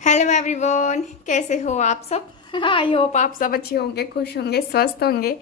Hello everyone, कैसे हो आप सब। आई होप आप सब अच्छे होंगे, खुश होंगे, स्वस्थ होंगे।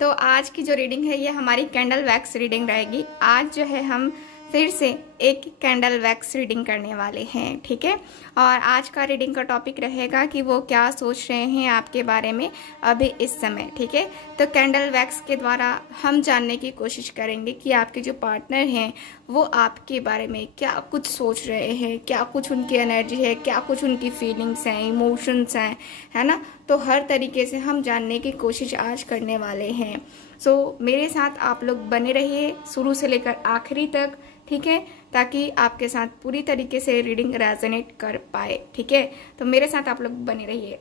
तो आज की जो रीडिंग है ये हमारी कैंडल वैक्स रीडिंग रहेगी। आज जो है हम फिर से एक कैंडल वैक्स रीडिंग करने वाले हैं, ठीक है। और आज का रीडिंग का टॉपिक रहेगा कि वो क्या सोच रहे हैं आपके बारे में अभी इस समय, ठीक है। तो कैंडल वैक्स के द्वारा हम जानने की कोशिश करेंगे कि आपके जो पार्टनर हैं वो आपके बारे में क्या कुछ सोच रहे हैं, क्या कुछ उनकी एनर्जी है, क्या कुछ उनकी फीलिंग्स हैं, इमोशंस हैं, है ना। तो हर तरीके से हम जानने की कोशिश आज करने वाले हैं। सो मेरे साथ आप लोग बने रहिए शुरू से लेकर आखिरी तक, ठीक है, ताकि आपके साथ पूरी तरीके से रीडिंग रेजोनेट कर पाए, ठीक है। तो मेरे साथ आप लोग बने रहिए।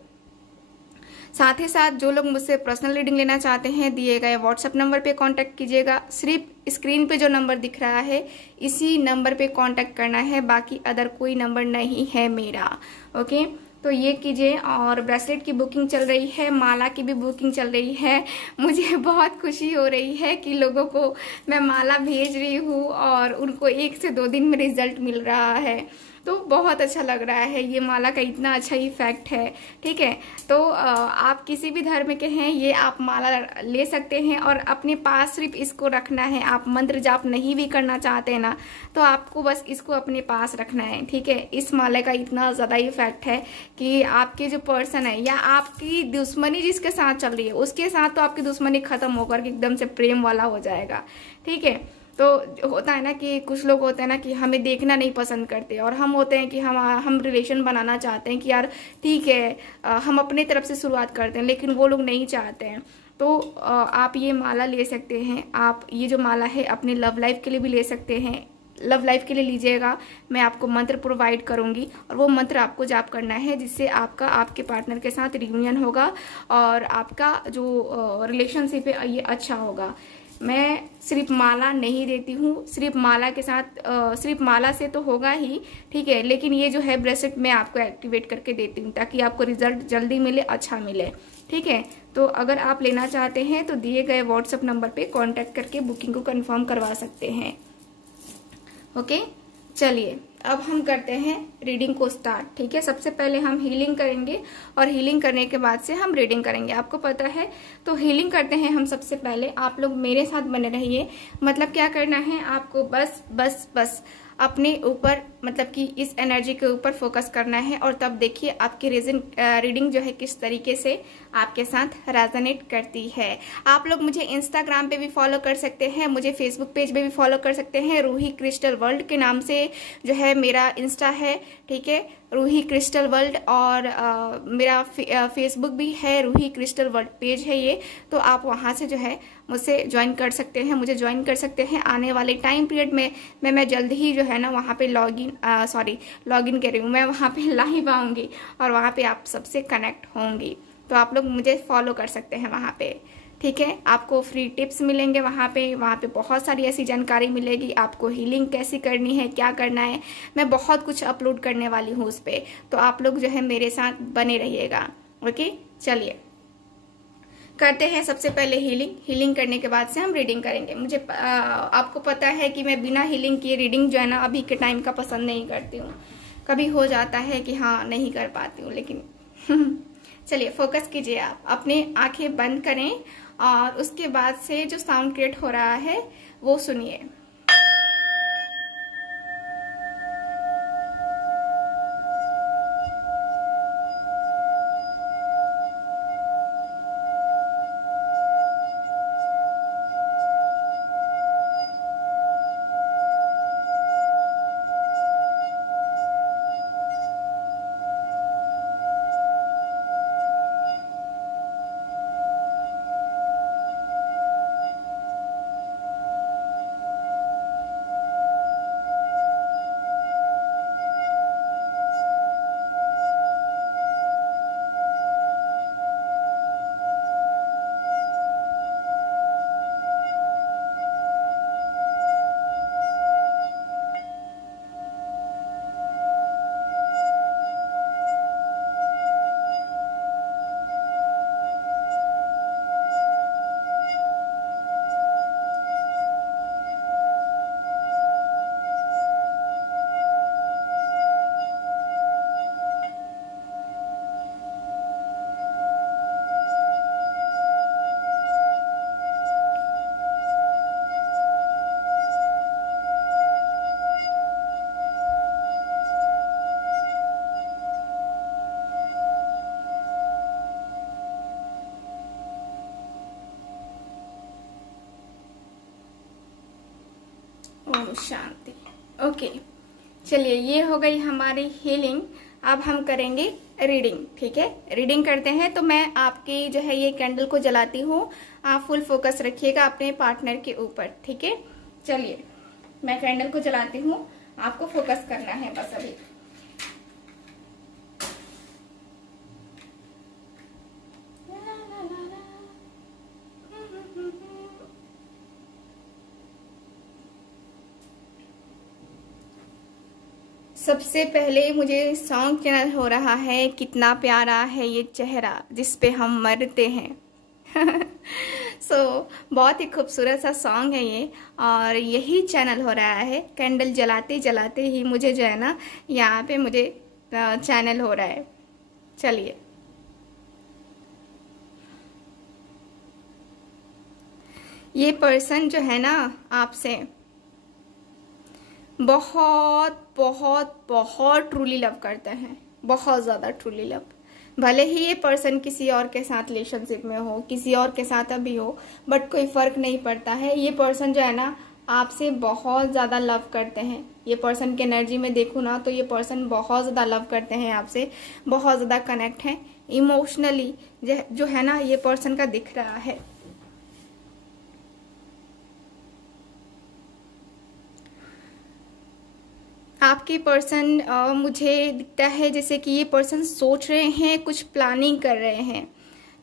साथ ही साथ जो लोग मुझसे पर्सनल रीडिंग लेना चाहते हैं दिए गए व्हाट्सएप नंबर पे कांटेक्ट कीजिएगा। सिर्फ स्क्रीन पे जो नंबर दिख रहा है इसी नंबर पे कांटेक्ट करना है, बाकी अदर कोई नंबर नहीं है मेरा, ओके। तो ये कीजिए। और ब्रेसलेट की बुकिंग चल रही है, माला की भी बुकिंग चल रही है। मुझे बहुत खुशी हो रही है कि लोगों को मैं माला भेज रही हूँ और उनको 1 से 2 दिन में रिजल्ट मिल रहा है, तो बहुत अच्छा लग रहा है। ये माला का इतना अच्छा इफेक्ट है, ठीक है। तो आप किसी भी धर्म के हैं ये आप माला ले सकते हैं और अपने पास सिर्फ इसको रखना है। आप मंत्र जाप नहीं भी करना चाहते हैं ना, तो आपको बस इसको अपने पास रखना है, ठीक है। इस माला का इतना ज़्यादा इफेक्ट है कि आपके जो पर्सन है या आपकी दुश्मनी जिसके साथ चल रही है उसके साथ तो आपकी दुश्मनी खत्म होकर के एकदम से प्रेम वाला हो जाएगा, ठीक है। तो होता है ना कि कुछ लोग होते हैं ना कि हमें देखना नहीं पसंद करते और हम होते हैं कि हम रिलेशन बनाना चाहते हैं कि यार ठीक है, हम अपने तरफ से शुरुआत करते हैं, लेकिन वो लोग नहीं चाहते हैं। तो आप ये माला ले सकते हैं। आप ये जो माला है अपने लव लाइफ के लिए भी ले सकते हैं। लव लाइफ के लिए लीजिएगा, मैं आपको मंत्र प्रोवाइड करूंगी और वो मंत्र आपको जाप करना है जिससे आपका आपके पार्टनर के साथ रियूनियन होगा और आपका जो रिलेशनशिप है ये अच्छा होगा। मैं सिर्फ माला नहीं देती हूँ, सिर्फ माला के साथ सिर्फ माला से तो होगा ही, ठीक है, लेकिन ये जो है ब्रेसलेट मैं आपको एक्टिवेट करके देती हूँ ताकि आपको रिजल्ट जल्दी मिले, अच्छा मिले, ठीक है। तो अगर आप लेना चाहते हैं तो दिए गए व्हाट्सएप नंबर पे कांटेक्ट करके बुकिंग को कंफर्म करवा सकते हैं, ओके। चलिए अब हम करते हैं रीडिंग को स्टार्ट, ठीक है। सबसे पहले हम हीलिंग करेंगे और हीलिंग करने के बाद से हम रीडिंग करेंगे, आपको पता है। तो हीलिंग करते हैं हम सबसे पहले। आप लोग मेरे साथ बने रहिए। मतलब क्या करना है आपको, बस बस बस अपने ऊपर, मतलब कि इस एनर्जी के ऊपर फोकस करना है और तब देखिए आपकी रीडिंग जो है किस तरीके से आपके साथ रेजोनेट करती है। आप लोग मुझे इंस्टाग्राम पे भी फॉलो कर सकते हैं, मुझे फेसबुक पेज पे भी फॉलो कर सकते हैं। रूही क्रिस्टल वर्ल्ड के नाम से जो है मेरा इंस्टा है, ठीक है, रूही क्रिस्टल वर्ल्ड। और मेरा फेसबुक भी है, रूही क्रिस्टल वर्ल्ड पेज है ये। तो आप वहाँ से जो है मुझसे ज्वाइन कर सकते हैं, मुझे ज्वाइन कर सकते हैं। आने वाले टाइम पीरियड में मैं जल्द ही जो है ना वहाँ पे लॉगिन कर रही हूँ, मैं वहाँ पे लाइव आऊँगी और वहाँ पे आप सबसे कनेक्ट होंगी। तो आप लोग मुझे फॉलो कर सकते हैं वहाँ पे, ठीक है। आपको फ्री टिप्स मिलेंगे वहाँ पे बहुत सारी ऐसी जानकारी मिलेगी। आपको हीलिंग कैसी करनी है, क्या करना है, मैं बहुत कुछ अपलोड करने वाली हूँ उस पर। तो आप लोग जो है मेरे साथ बने रहिएगा, ओके। चलिए करते हैं सबसे पहले हीलिंग करने के बाद से हम रीडिंग करेंगे। मुझे आपको पता है कि मैं बिना हीलिंग किए रीडिंग जो है ना अभी के टाइम का पसंद नहीं करती हूँ। कभी हो जाता है कि हाँ नहीं कर पाती हूँ, लेकिन चलिए फोकस कीजिए। आप अपने आंखें बंद करें और उसके बाद से जो साउंड क्रिएट हो रहा है वो सुनिए। ओम शांति। ओके, चलिए ये हो गई हमारी हीलिंग। अब हम करेंगे रीडिंग। ठीक है, रीडिंग करते हैं। तो मैं आपकी जो है ये कैंडल को जलाती हूँ, आप फुल फोकस रखिएगा अपने पार्टनर के ऊपर। ठीक है, चलिए मैं कैंडल को जलाती हूँ, आपको फोकस करना है बस अभी। सबसे पहले मुझे सॉन्ग चैनल हो रहा है, कितना प्यारा है ये चेहरा जिस पे हम मरते हैं। बहुत ही खूबसूरत सा सॉन्ग है ये, और यही चैनल हो रहा है। कैंडल जलाते जलाते ही मुझे जो है ना यहाँ पे मुझे चैनल हो रहा है। चलिए ये पर्सन जो है ना आपसे बहुत बहुत बहुत ट्रूली लव करते हैं, बहुत ज़्यादा ट्रूली लव। भले ही ये पर्सन किसी और के साथ रिलेशनशिप में हो, किसी और के साथ अभी हो, बट कोई फर्क नहीं पड़ता है। ये पर्सन जो है ना आपसे बहुत ज़्यादा लव करते हैं। ये पर्सन की एनर्जी में देखूँ ना तो ये पर्सन बहुत ज़्यादा लव करते हैं आपसे, बहुत ज़्यादा कनेक्ट हैं इमोशनली, जो है ना ये पर्सन का दिख रहा है। आपके पर्सन मुझे दिखता है जैसे कि ये पर्सन सोच रहे हैं, कुछ प्लानिंग कर रहे हैं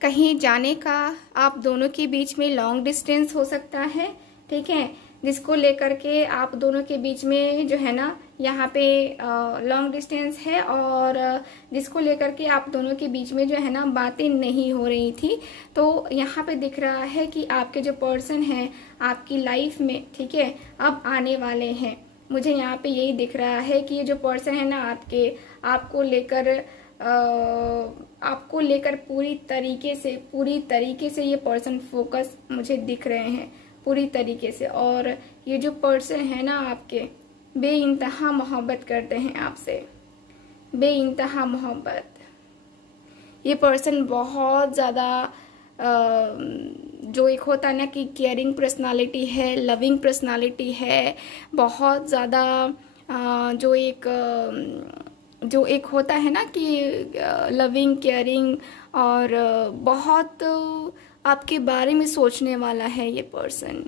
कहीं जाने का। आप दोनों के बीच में लॉन्ग डिस्टेंस हो सकता है, ठीक है, जिसको लेकर के आप दोनों के बीच में जो है ना यहाँ पे लॉन्ग डिस्टेंस है, और जिसको लेकर के आप दोनों के बीच में जो है ना बातें नहीं हो रही थी। तो यहाँ पे दिख रहा है कि आपके जो पर्सन हैं आपकी लाइफ में, ठीक है, अब आने वाले हैं। मुझे यहाँ पे यही दिख रहा है कि ये जो पर्सन है ना आपको लेकर पूरी तरीके से ये पर्सन फोकस मुझे दिख रहे हैं पूरी तरीके से। और ये जो पर्सन है ना आपके बेइंतहा मोहब्बत करते हैं आपसे, बेइंतहा मोहब्बत। ये पर्सन बहुत ज़्यादा जो एक होता है ना कि केयरिंग पर्सनालिटी है, लविंग पर्सनालिटी है, बहुत ज़्यादा जो एक होता है ना कि लविंग केयरिंग, और बहुत आपके बारे में सोचने वाला है ये पर्सन।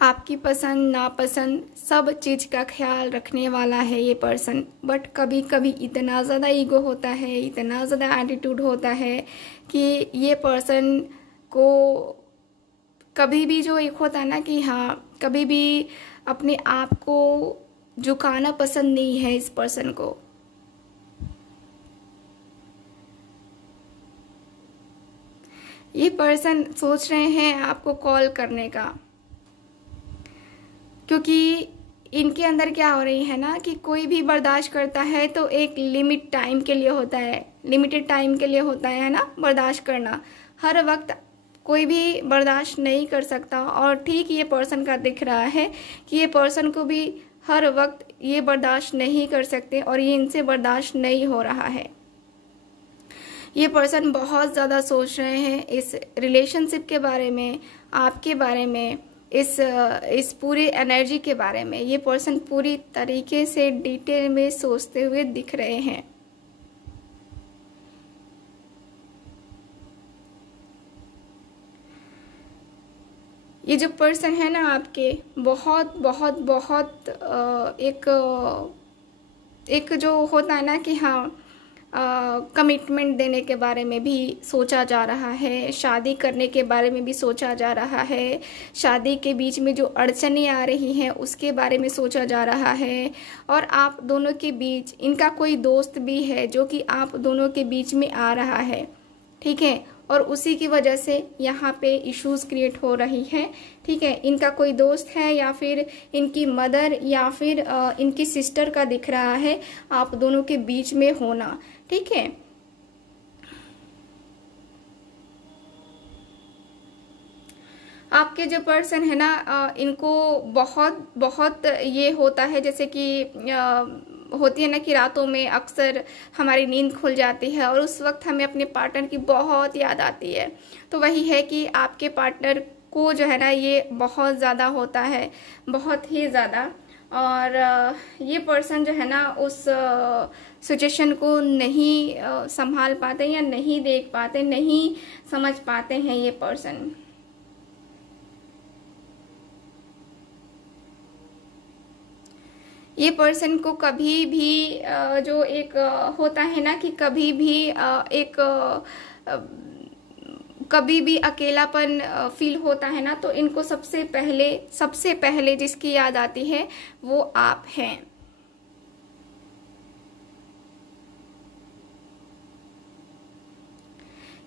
आपकी पसंद नापसंद सब चीज़ का ख्याल रखने वाला है ये पर्सन। बट कभी कभी इतना ज़्यादा ईगो होता है, इतना ज़्यादा एटीट्यूड होता है कि ये पर्सन को कभी भी जो एक होता है ना कि हाँ, कभी भी अपने आप को झुकाना पसंद नहीं है इस पर्सन को। ये पर्सन सोच रहे हैं आपको कॉल करने का, क्योंकि इनके अंदर क्या हो रही है ना कि कोई भी बर्दाश्त करता है तो एक लिमिट टाइम के लिए होता है, लिमिटेड टाइम के लिए होता है ना बर्दाश्त करना। हर वक्त कोई भी बर्दाश्त नहीं कर सकता, और ठीक ये पर्सन का दिख रहा है कि ये पर्सन को भी हर वक्त ये बर्दाश्त नहीं कर सकते, और ये इनसे बर्दाश्त नहीं हो रहा है। ये पर्सन बहुत ज़्यादा सोच रहे हैं इस रिलेशनशिप के बारे में, आपके बारे में, इस पूरी एनर्जी के बारे में। ये पर्सन पूरी तरीके से डिटेल में सोचते हुए दिख रहे हैं। ये जो पर्सन है ना आपके बहुत बहुत बहुत एक जो होता है ना कि हाँ कमिटमेंट देने के बारे में भी सोचा जा रहा है, शादी करने के बारे में भी सोचा जा रहा है, शादी के बीच में जो अड़चनें आ रही हैं उसके बारे में सोचा जा रहा है। और आप दोनों के बीच इनका कोई दोस्त भी है जो कि आप दोनों के बीच में आ रहा है, ठीक है, और उसी की वजह से यहाँ पे इश्यूज क्रिएट हो रही है, ठीक है। इनका कोई दोस्त है या फिर इनकी मदर या फिर इनकी सिस्टर का दिख रहा है आप दोनों के बीच में होना, ठीक है। आपके जो पर्सन है ना इनको बहुत बहुत ये होता है जैसे कि होती है ना कि रातों में अक्सर हमारी नींद खुल जाती है और उस वक्त हमें अपने पार्टनर की बहुत याद आती है। तो वही है कि आपके पार्टनर को जो है ना ये बहुत ज़्यादा होता है, बहुत ही ज़्यादा। और ये पर्सन जो है ना उस सिचुएशन को नहीं संभाल पाते या नहीं देख पाते, नहीं समझ पाते हैं ये पर्सन। ये पर्सन को कभी भी जो एक होता है ना कि कभी भी एक कभी भी अकेलापन फील होता है ना, तो इनको सबसे पहले जिसकी याद आती है वो आप हैं।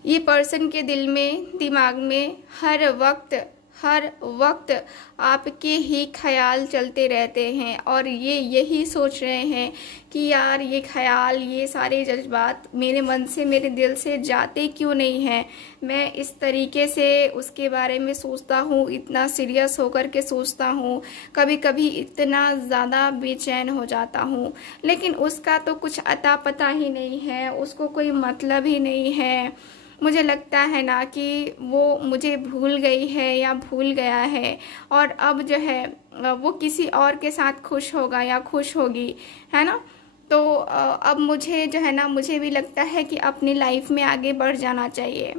ये पर्सन के दिल में, दिमाग में हर वक्त आपके ही ख्याल चलते रहते हैं और ये यही सोच रहे हैं कि यार ये ख्याल, ये सारे जज्बात मेरे मन से, मेरे दिल से जाते क्यों नहीं हैं। मैं इस तरीके से उसके बारे में सोचता हूँ, इतना सीरियस होकर के सोचता हूँ, कभी कभी इतना ज़्यादा बेचैन हो जाता हूँ, लेकिन उसका तो कुछ अता पता ही नहीं है, उसको कोई मतलब ही नहीं है। मुझे लगता है ना कि वो मुझे भूल गई है या भूल गया है और अब जो है वो किसी और के साथ खुश होगा या खुश होगी, है ना। तो अब मुझे जो है ना, मुझे भी लगता है कि अपनी लाइफ में आगे बढ़ जाना चाहिए।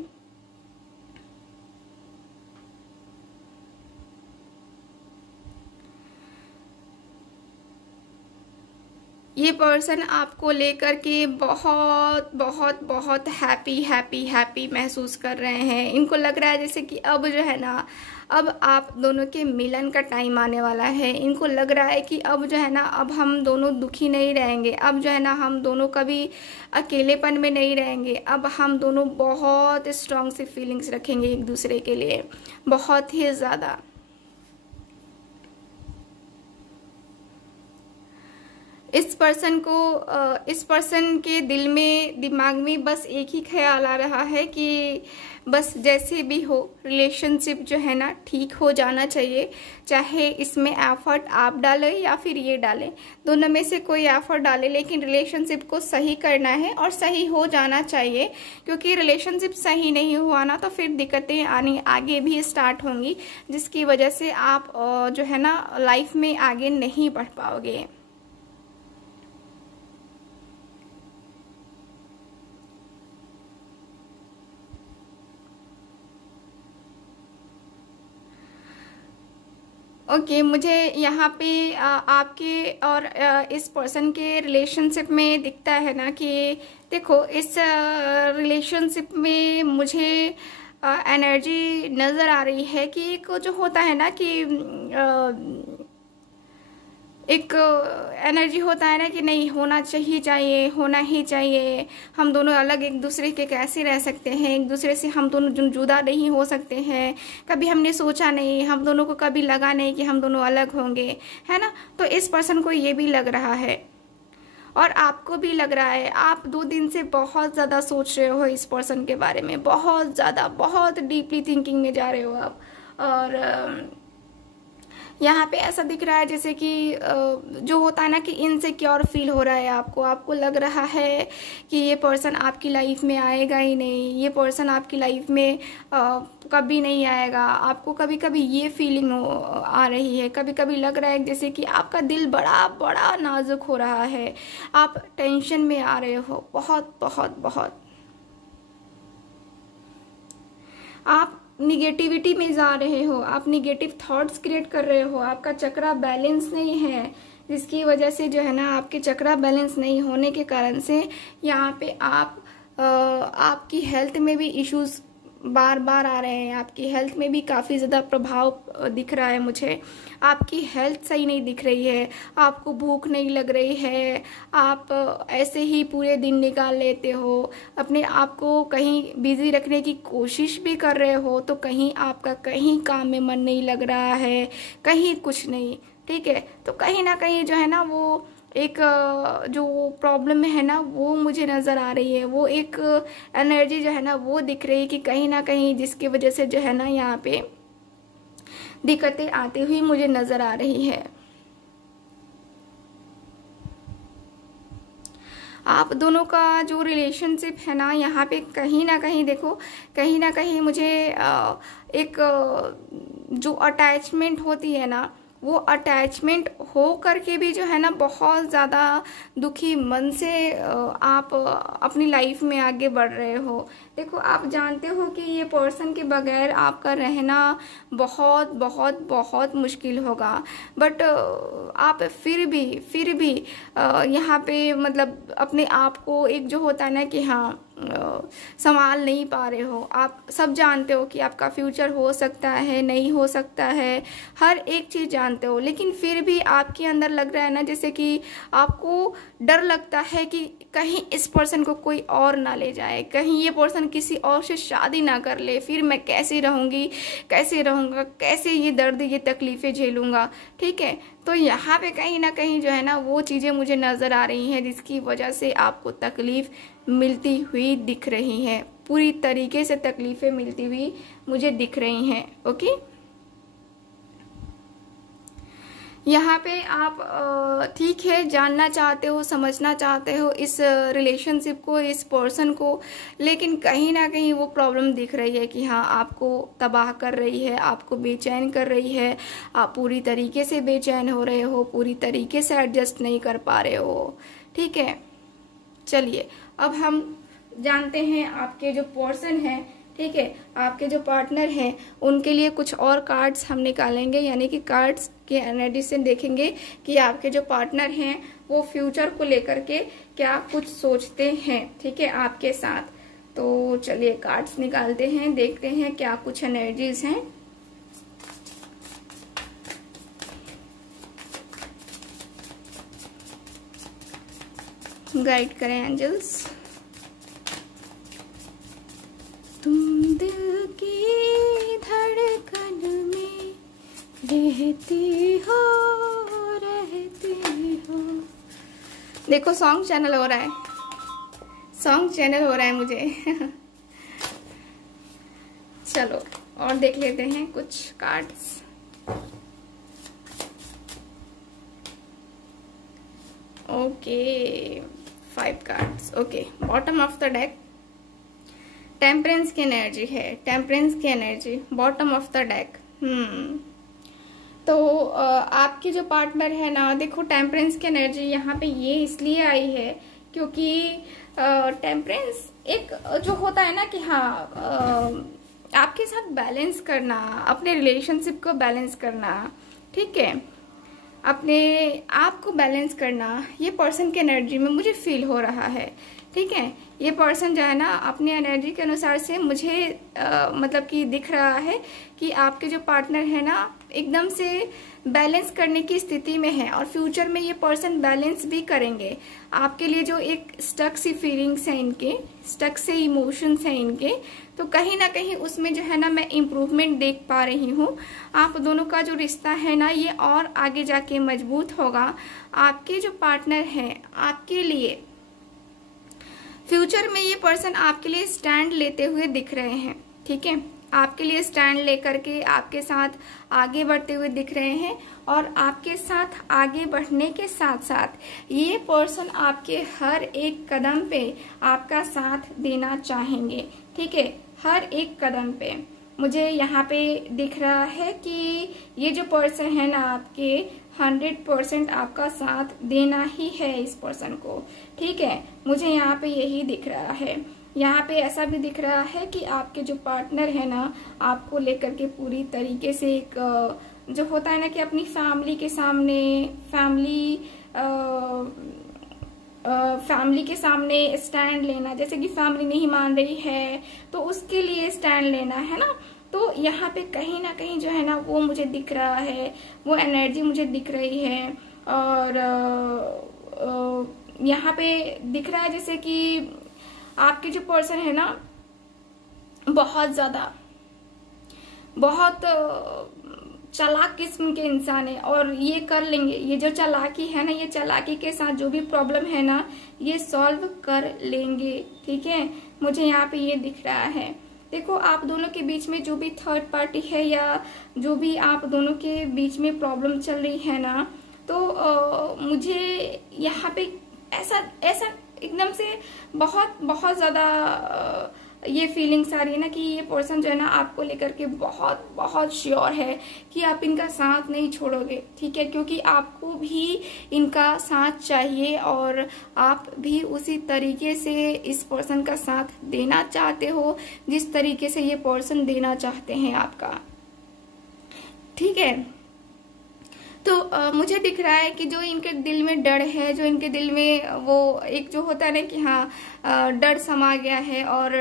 ये पर्सन आपको लेकर के बहुत बहुत बहुत हैप्पी महसूस कर रहे हैं। इनको लग रहा है जैसे कि अब जो है ना, अब आप दोनों के मिलन का टाइम आने वाला है। इनको लग रहा है कि अब जो है ना, अब हम दोनों दुखी नहीं रहेंगे, अब जो है ना हम दोनों कभी अकेलेपन में नहीं रहेंगे, अब हम दोनों बहुत स्ट्रॉन्ग सी फीलिंग्स रखेंगे एक दूसरे के लिए, बहुत ही ज़्यादा। इस पर्सन के दिल में, दिमाग में बस एक ही ख्याल आ रहा है कि बस जैसे भी हो रिलेशनशिप जो है ना ठीक हो जाना चाहिए। चाहे इसमें एफर्ट आप डालें या फिर ये डालें, दोनों में से कोई एफर्ट डाले, लेकिन रिलेशनशिप को सही करना है और सही हो जाना चाहिए। क्योंकि रिलेशनशिप सही नहीं हुआ ना तो फिर दिक्कतें आनी आगे भी स्टार्ट होंगी, जिसकी वजह से आप जो है ना लाइफ में आगे नहीं बढ़ पाओगे। ओके मुझे यहाँ पे आपके और इस पर्सन के रिलेशनशिप में दिखता है ना कि देखो, इस रिलेशनशिप में मुझे एनर्जी नज़र आ रही है कि एक जो होता है ना कि एक एनर्जी होता है ना कि नहीं होना चाहिए, होना ही चाहिए। हम दोनों अलग एक दूसरे के कैसे रह सकते हैं, एक दूसरे से हम दोनों जुदा नहीं हो सकते हैं। कभी हमने सोचा नहीं, हम दोनों को कभी लगा नहीं कि हम दोनों अलग होंगे, है ना। तो इस पर्सन को ये भी लग रहा है और आपको भी लग रहा है। आप 2 दिन से बहुत ज़्यादा सोच रहे हो इस पर्सन के बारे में, बहुत ज़्यादा, बहुत डीपली थिंकिंग में जा रहे हो आप। और यहाँ पे ऐसा दिख रहा है जैसे कि जो होता है ना कि इनसिक्योर फील हो रहा है आपको लग रहा है कि ये पर्सन आपकी लाइफ में आएगा ही नहीं, ये पर्सन आपकी लाइफ में कभी नहीं आएगा। आपको कभी कभी ये फीलिंग आ रही है, कभी कभी लग रहा है जैसे कि आपका दिल बड़ा बड़ा नाजुक हो रहा है, आप टेंशन में आ रहे हो बहुत बहुत बहुत। आप निगेटिविटी में जा रहे हो, आप निगेटिव थॉट्स क्रिएट कर रहे हो, आपका चक्रा बैलेंस नहीं है, जिसकी वजह से जो है ना आपके चक्रा बैलेंस नहीं होने के कारण से यहाँ पे आपकी हेल्थ में भी इश्यूज बार बार आ रहे हैं। आपकी हेल्थ में भी काफ़ी ज़्यादा प्रभाव दिख रहा है मुझे। आपकी हेल्थ सही नहीं दिख रही है, आपको भूख नहीं लग रही है, आप ऐसे ही पूरे दिन निकाल लेते हो, अपने आप को कहीं बिजी रखने की कोशिश भी कर रहे हो तो कहीं आपका कहीं काम में मन नहीं लग रहा है, कहीं कुछ नहीं, ठीक है। तो कहीं ना कहीं जो है ना वो एक जो प्रॉब्लम है ना वो मुझे नज़र आ रही है, वो एक एनर्जी जो है ना वो दिख रही है कि कहीं ना कहीं जिसकी वजह से जो है ना यहाँ पे दिक्कतें आती हुई मुझे नज़र आ रही है। आप दोनों का जो रिलेशनशिप है ना, यहाँ पे कहीं ना कहीं देखो, कहीं ना कहीं मुझे एक जो अटैचमेंट होती है ना, वो अटैचमेंट हो करके भी जो है ना बहुत ज़्यादा दुखी मन से आप अपनी लाइफ में आगे बढ़ रहे हो। देखो, आप जानते हो कि ये पर्सन के बगैर आपका रहना बहुत बहुत बहुत मुश्किल होगा, बट आप फिर भी यहाँ पे मतलब अपने आप को एक जो होता है ना कि हाँ संभाल नहीं पा रहे हो। आप सब जानते हो कि आपका फ्यूचर हो सकता है, नहीं हो सकता है, हर एक चीज़ जानते हो, लेकिन फिर भी आपके अंदर लग रहा है ना जैसे कि आपको डर लगता है कि कहीं इस पर्सन को कोई और ना ले जाए, कहीं ये पर्सन किसी और से शादी ना कर ले, फिर मैं कैसे रहूँगी, कैसे रहूँगा, कैसे ये दर्द, ये तकलीफ़ें झेलूँगा। ठीक है, तो यहाँ पे कहीं ना कहीं जो है ना वो चीज़ें मुझे नज़र आ रही हैं जिसकी वजह से आपको तकलीफ़ मिलती हुई दिख रही है, पूरी तरीके से तकलीफ़ें मिलती हुई मुझे दिख रही हैं। ओके, यहाँ पे आप ठीक है जानना चाहते हो, समझना चाहते हो इस रिलेशनशिप को, इस पर्सन को, लेकिन कहीं ना कहीं वो प्रॉब्लम दिख रही है कि हाँ आपको तबाह कर रही है, आपको बेचैन कर रही है, आप पूरी तरीके से बेचैन हो रहे हो, पूरी तरीके से एडजस्ट नहीं कर पा रहे हो। ठीक है, चलिए अब हम जानते हैं आपके जो पर्सन है, ठीक है, आपके जो पार्टनर हैं उनके लिए कुछ और कार्ड्स हम निकालेंगे, यानी कि कार्ड्स के एनर्जी से देखेंगे कि आपके जो पार्टनर हैं वो फ्यूचर को लेकर के क्या कुछ सोचते हैं, ठीक है, आपके साथ। तो चलिए कार्ड्स निकालते हैं, देखते हैं क्या कुछ एनर्जीज हैं। गाइड करें एंजल्स। तुम दिल की धड़कन में रहती हो, रहती हो। देखो सॉन्ग चैनल हो रहा है, सॉन्ग चैनल हो रहा है मुझे। चलो और देख लेते हैं कुछ cards. Okay, 5 cards. Okay, bottom of the deck temperance की एनर्जी है, टेम्परेंस की energy bottom of the deck. तो आपके जो पार्टनर है ना, देखो टेम्परेंस की एनर्जी यहाँ पे ये इसलिए आई है क्योंकि टेम्परेंस एक जो होता है ना कि हाँ आपके साथ बैलेंस करना, अपने रिलेशनशिप को बैलेंस करना, ठीक है, अपने आप को बैलेंस करना, ये पर्सन की एनर्जी में मुझे फील हो रहा है। ठीक है, ये पर्सन जो है ना अपनी एनर्जी के अनुसार से मुझे मतलब कि दिख रहा है कि आपके जो पार्टनर है ना एकदम से बैलेंस करने की स्थिति में है, और फ्यूचर में ये पर्सन बैलेंस भी करेंगे। आपके लिए जो एक स्टक सी फीलिंग्स हैं इनके, स्टक से इमोशंस हैं इनके, तो कहीं ना कहीं उसमें जो है ना मैं इम्प्रूवमेंट देख पा रही हूँ। आप दोनों का जो रिश्ता है ना ये और आगे जाके मजबूत होगा। आपके जो पार्टनर हैं आपके लिए फ्यूचर में ये पर्सन आपके लिए स्टैंड लेते हुए दिख रहे हैं। ठीक है, आपके लिए स्टैंड लेकर के आपके साथ आगे बढ़ते हुए दिख रहे हैं, और आपके साथ आगे बढ़ने के साथ साथ ये पर्सन आपके हर एक कदम पे आपका साथ देना चाहेंगे। ठीक है, हर एक कदम पे मुझे यहाँ पे दिख रहा है कि ये जो पर्सन है ना आपके 100% आपका साथ देना ही है इस पर्सन को। ठीक है, मुझे यहाँ पे यही दिख रहा है। यहाँ पे ऐसा भी दिख रहा है कि आपके जो पार्टनर है ना आपको लेकर के पूरी तरीके से एक जो होता है ना कि अपनी फैमिली के सामने, फैमिली के सामने स्टैंड लेना, जैसे कि फैमिली नहीं मान रही है तो उसके लिए स्टैंड लेना है ना। तो यहाँ पे कहीं ना कहीं जो है ना वो मुझे दिख रहा है, वो एनर्जी मुझे दिख रही है। और यहाँ पे दिख रहा है जैसे कि आपके जो पर्सन है ना बहुत ज्यादा, बहुत चालाक किस्म के इंसान है, और ये कर लेंगे। ये जो चालाकी है ना, ये चालाकी के साथ जो भी प्रॉब्लम है ना ये सॉल्व कर लेंगे। ठीक है, मुझे यहाँ पे ये दिख रहा है। देखो, आप दोनों के बीच में जो भी थर्ड पार्टी है या जो भी आप दोनों के बीच में प्रॉब्लम चल रही है ना, तो मुझे यहाँ पे ऐसा एकदम से बहुत बहुत ज्यादा ये फीलिंग्स आ रही है ना कि ये पर्सन जो है ना आपको लेकर के बहुत बहुत श्योर है कि आप इनका साथ नहीं छोड़ोगे, ठीक है, क्योंकि आपको भी इनका साथ चाहिए और आप भी उसी तरीके से इस पर्सन का साथ देना चाहते हो जिस तरीके से ये पर्सन देना चाहते हैं आपका, ठीक है। तो मुझे दिख रहा है कि जो इनके दिल में डर है, जो इनके दिल में वो एक जो होता है ना कि हाँ डर समा गया है और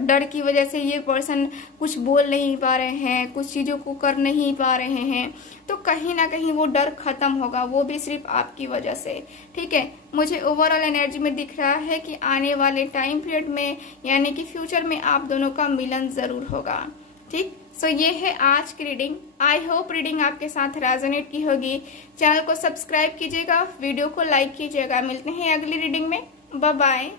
डर की वजह से ये पर्सन कुछ बोल नहीं पा रहे हैं, कुछ चीज़ों को कर नहीं पा रहे हैं, तो कहीं ना कहीं वो डर खत्म होगा, वो भी सिर्फ आपकी वजह से, ठीक है। मुझे ओवरऑल एनर्जी में दिख रहा है कि आने वाले टाइम पीरियड में यानी कि फ्यूचर में आप दोनों का मिलन जरूर होगा, ठीक। सो ये है आज की रीडिंग। आई होप रीडिंग आपके साथ रेजोनेट की होगी। चैनल को सब्सक्राइब कीजिएगा, वीडियो को लाइक कीजिएगा। मिलते हैं अगली रीडिंग में। Bye bye.